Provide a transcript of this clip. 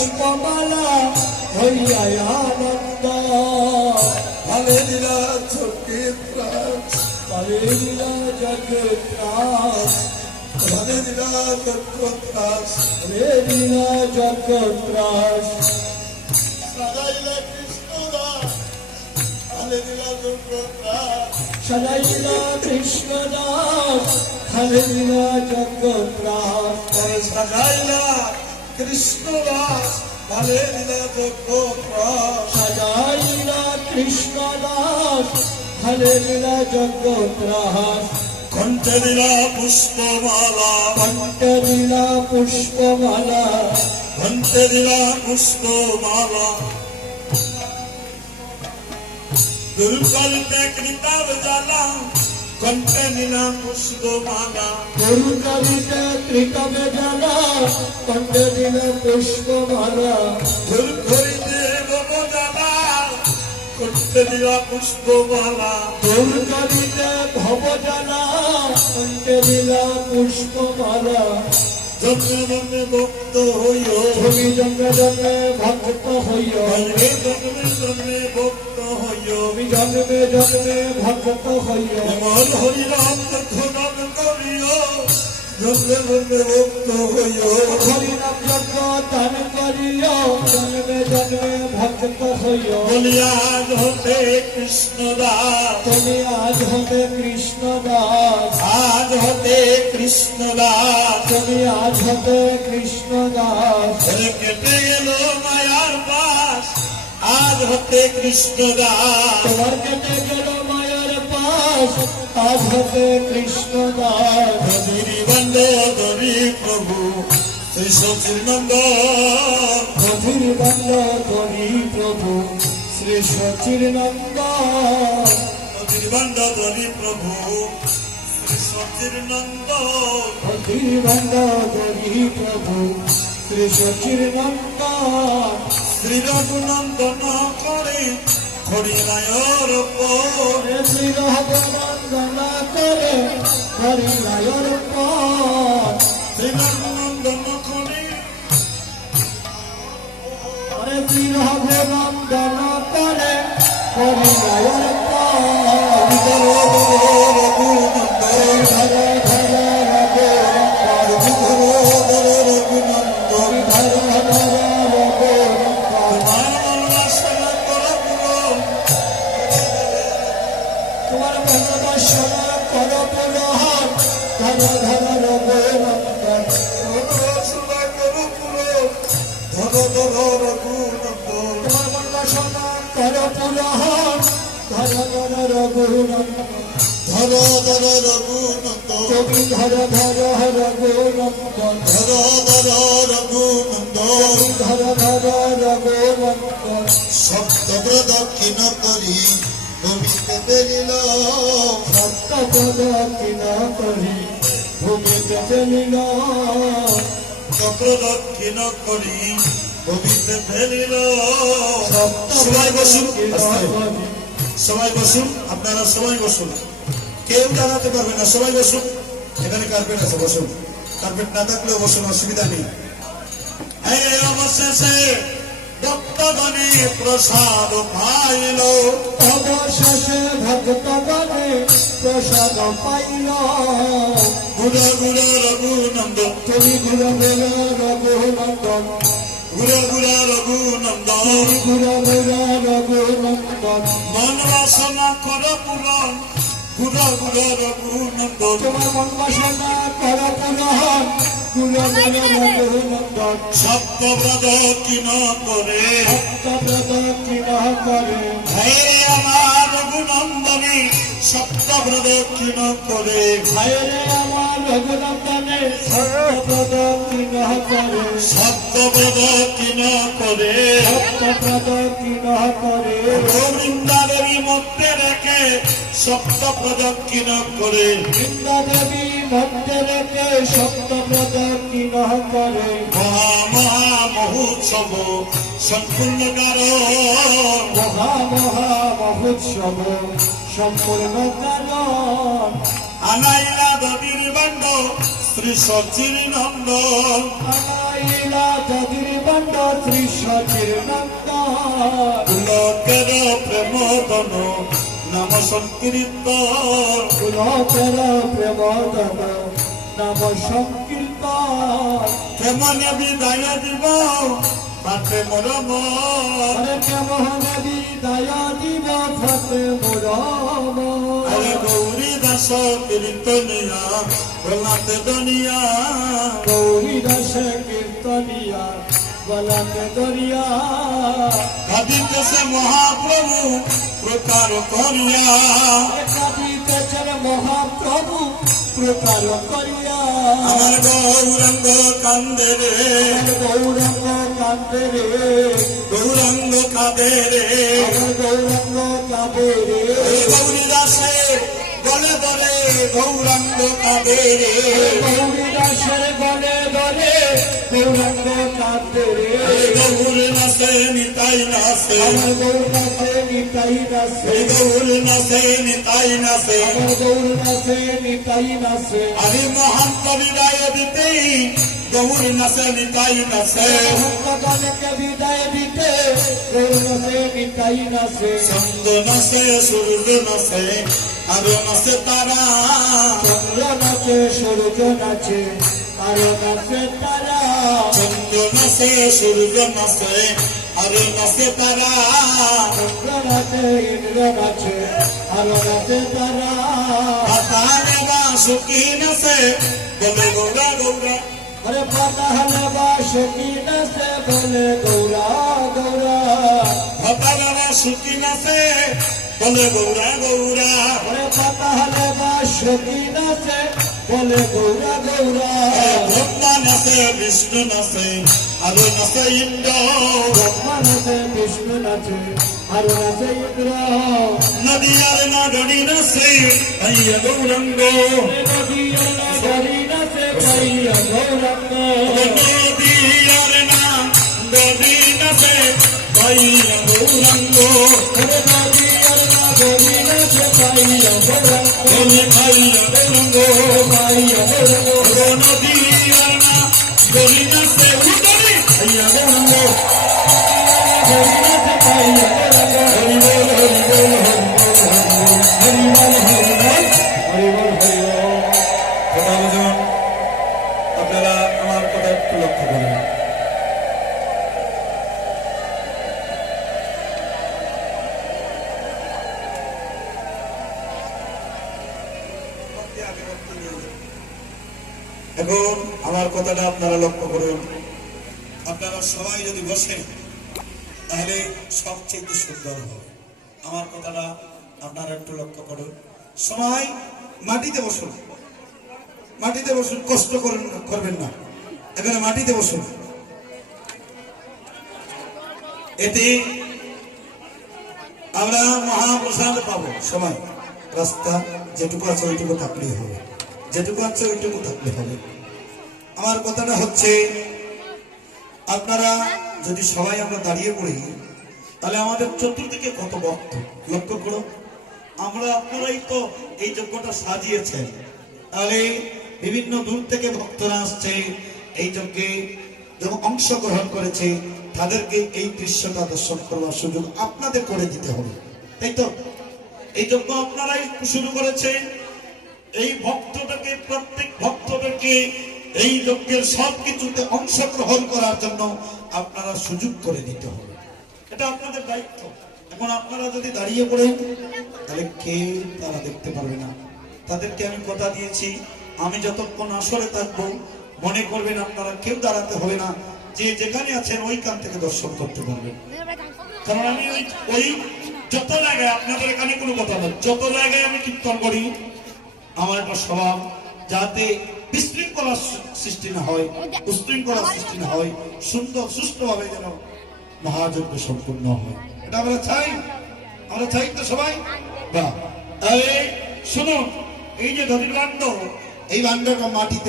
পুষ্পমালা হইয়া আনন্দ হরে লীলা চক্রাস হরে লীলা জগৎরাস হরে লীলা চক্রাস হরে লীলা জগৎরাস সাজাইলা কৃষ্ণদাস হরে লীলা চক্রাস সাজাইলা কৃষ্ণদাস হরে লীলা জগৎরাস সাজাইলা কৃষ্ণদাস হরে লীলা চক্রাস সাজাইলা কৃষ্ণদাস হরে লীলা জগৎরাস কণ্ঠে লীলা পুষ্পমালা কণ্ঠে লীলা পুষ্পমালা কণ্ঠে লীলা পুষ্পমালা দুর্গলিতে কৃতাব জ্বালা কণ্ঠে লীলা পুষ্পমালা দুর্গলিতে ত্রিকবে জ্বালা কণ্ঠে লীলা পুষ্পমালা দুর্গলিতে গব জ্বালা কণ্ঠে লীলা পুষ্পমালা দুর্গলিতে ভব জ্বালা কণ্ঠে লীলা পুষ্পমালা জন্মে জন্মে ভক্ত হইও তুমি জন্মে জন্মে ভক্ত হইও জন্মে জন্মে ভক্ত হইও তুমি জন্মে জন্মে ভক্ত হইও এমন হরিরাম যখন করিও জন্মে জন্মে ভক্ত হইও হরিনাম যজ্ঞ দান করিও জন্মে জন্মে ভক্ত হইও বলিয়া হতে কৃষ্ণদাস তুমি আজ হবে কৃষ্ণদাস আজ হতে কৃষ্ণদাস তুমি আজ হবে কৃষ্ণদাস কেটে গেল মায়ার পাশ আজ হতে কৃষ্ণদাস তোমার কেটে গেল মায়ের পাশ আজ হবে কৃষ্ণদাস ধরি বন্ধ ধরি প্রভু শ্রী সচিনন্দ গভীর বন্ধ করি প্রভু শ্রী সচির নন্দ ধরি বন্ধ ধরি প্রভু শ্রী সচিনন্দ গভীর বন্ধ করি প্রভু শ্রী সচির নন্দ শ্রী রঘুনন্দন করে হরিনায়র পরে শ্রী রঘু বন্দনা করে হরিনায়র পর শ্রী রঘুনন্দন করে শ্রী রঘু বন্দনা করে হরিনায়র পর রঘুনন্দ ধর ধর রঘু রঘুনন্দ ধর ধর রঘু তোমার মনবাসনা করা পুরো তোমার মনবাসনা কর পুরোহর ধর ধর রঘুনন্দন মনবাসনা করা পুরো ধর ধর রঘুনন্দ তোমার মনবাসনা কর পুরোহর ধর ধর রঘুনন্দন ধর ধর রঘুনন্দ তুমি ধর ধর রঘুনন্দন ধর ধর রঘুনন্দ ধর ধর রঘুনন্দন সপ্ত প্রদক্ষিণ করি ভূমিতে বেরিল সত্য প্রদক্ষিণ করি ভূমিতে ফেলিল প্রদক্ষিণ করি ভূমিতে ফেলিল সত্য সবাই বসুন প্রদক্ষিণ করি সবাই বসুন আপনারা সবাই বসুন কেউ দাঁড়াতে পারবে না সবাই বসুন এখানে কার্পেট আছে বসুন কার্পেট না থাকলেও বসুন অসুবিধা নেই এই অবশেষে ভক্তগণে প্রসাদ পাইল অবশেষে ভক্তগণে প্রসাদ পাইল গুড়া গুড়া রঘুনন্দ তুমি গুর গুর রঘুনন্দন গুড়া গুড়া রঘুনন্দ গুর গুর রঘুনন্দন মন বাসনা কর পূরণ গুড়া গুড়া রঘুনন্দ তোমার মন বাসনা কর পুরহন গুর গুর রঘুনন্দন সপ্ত প্রদক্ষিণ করে ভক্ত প্রদক্ষিণ করে হে আমার রঘুনন্দনী সপ্ত প্রদক্ষিণ করে ভাইরে আমার রঘুনন্দনে ভক্ত প্রদক্ষিণ করে সপ্ত প্রদক্ষিণ করে ভক্ত প্রদক্ষিণ করে গোবিন্দা দেবী মধ্যে রেখে সপ্ত প্রদক্ষিণ করে বৃন্দা দেবী মধ্যে রেখে সপ্ত প্রদক্ষিণ করে মহা মহা মহোৎসব সম্পূর্ণ কারণ মহা মহা মহোৎসব সম্পূর্ণ কারণ আনাইলা দেবীর বান্ড শ্রী সচির নন্দ আনাইলা দেবীর গৌরাঙ্গ ত্রিশতির নন্দন লোকের প্রেম ধন নাম সংকীর্তন পুলকের প্রেমদন নাম সংকীর্তন কেমনে বিদায় দিব পাঠে মোর মন আরে কেমন বিদায় দিব ফতে মোরম আরে গৌরী দাস কীর্তনিয়া বলাতে দুনিয়া গৌরী দাস কীর্তনিয়া বলাতে দরিয়া ভাবিতেছে মহাপ্রভু প্রকার করিয়া কাঁদিতেছেন মহাপ্রভু প্রকার করিয়া আমার গৌরাঙ্গ কান্দে রে গৌরাঙ্গ কান্দে রে গৌরাঙ্গ কাঁদে রে আমার গৌরাঙ্গ কাঁদে রে গৌরী দাসে গলে ধরে গৌরাঙ্গ কাঁদে রে গৌরী দাসের গলে ধরে গৌরাঙ্গ কাঁদে রে গৌর নাচে নিতাই নাচে আমার গৌর নাচে নিতাই নাচে গৌর নাচে নিতাই নাচে আমার গৌর নাচে নিতাই নাচে আমি মহান্ত বিদায় দিতেই গৌর নাচে নিতাই নাচে ভক্তগণকে বিদায় দিতে গৌর নাচে নিতাই নাচে চন্দ্র নাচে সূর্য নাচে আরো নাচে তারা চন্দ্র নাচে সূর্য নাচে আরো নাচে তারা চন্দ্র নাচে সূর্য নাচে আরো নাচে তারা চন্দ্র নাচে ইন্দ্র নাচে আরো নাচে তারা পাতালে বা সুখী নাচে বলে গৌরা গৌরা আরে পাতা হলে বা সখী নাচে বলে গৌরা গৌরা পাতালে বা সুখী নাচে বলে গৌরা গৌরা আরে পাতা হলে বা সখী নাচে বলে গৌরা গৌরা ব্রহ্মা নাচে বিষ্ণু নাচে আরো নাচে ইন্দ্র ব্রহ্মা নাচে বিষ্ণু নাচে আরো নাচে ইন্দ্র নদী আর নদী নাচে আইয়া গৌরাঙ্গ নদী নগরী নাচে পাইয়া গৌরাঙ্গ নদী আর না নদী নাচে আইয়া গৌরাঙ্গ আরে নদী নগরী নাচে পাইয়া গৌরাঙ্গ আমি আইয়া গৌরাঙ্গ পাইয়া গৌরাঙ্গ নদী আর না নদী নাচে উদরি আইয়া গৌরাঙ্গ নগরী নাচে পাইয়া গৌরাঙ্গ হরি বল হরি বল হরি বল হরি বল হরি বল হরি বল হরি বল কথা বুঝুন আপনারা আমার কথা একটু লক্ষ্য করুন এখন আমার কথাটা আপনারা লক্ষ্য করুন আপনারা সবাই যদি বসেন তাহলে সবচেয়ে সুন্দর হবে আমার কথাটা আপনারা একটু লক্ষ্য করুন সবাই মাটিতে বসুন মাটিতে বসুন কষ্ট করবেন না এখানে মাটিতে বসুন এতে আমরা মহাপ্রসাদ পাবো সবাই রাস্তা যেটুকু আছে ওইটুকু থাকলেই হবে যেটুকু আছে ওইটুকু থাকলে হবে আমার কথাটা হচ্ছে আপনারা যদি সবাই আমরা দাঁড়িয়ে পড়ি তাহলে আমাদের চতুর্দিকে কত ভক্ত লক্ষ্য করো আমরা আপনারাই তো এই যজ্ঞটা সাজিয়েছেন তাহলে বিভিন্ন দূর থেকে ভক্তরা আসছে এই যজ্ঞে এবং অংশগ্রহণ করেছে তাদেরকে এই দৃশ্যটা দর্শন করবার সুযোগ আপনাদের করে দিতে হবে তাই তো এই যজ্ঞ আপনারাই শুরু করেছে এই ভক্তদেরকে প্রত্যেক ভক্তদেরকে এই যজ্ঞের সবকিছুতে অংশগ্রহণ করার জন্য আপনারা সুযোগ করে দিতে হবে এটা আপনাদের দায়িত্ব এখন আপনারা যদি দাঁড়িয়ে পড়েন তাহলে কেউ তারা দেখতে পারবে না তাদেরকে আমি কথা দিয়েছি আমি যতক্ষণ আসরে থাকবো মনে করবেন আপনারা কেউ দাঁড়াতে হবে না যে যেখানে আছেন ওইখান থেকে দর্শন করতে পারবেন কারণ আমি ওই যত জায়গায় আপনাদের এখানে কোনো কথা বল যত জায়গায় আমি কীর্তন করি আমার একটা স্বভাব যাতে বিশৃঙ্খলা সৃষ্টি না হয় উশৃঙ্খলা সৃষ্টি না হয় সুন্দর সুষ্ঠুভাবে যেন মহাযজ্ঞ সম্পূর্ণ হয় এটা আমরা চাই তো সবাই বা শুনুন এই যে ধরির বান্ড এই বান্ডটা মাটিতে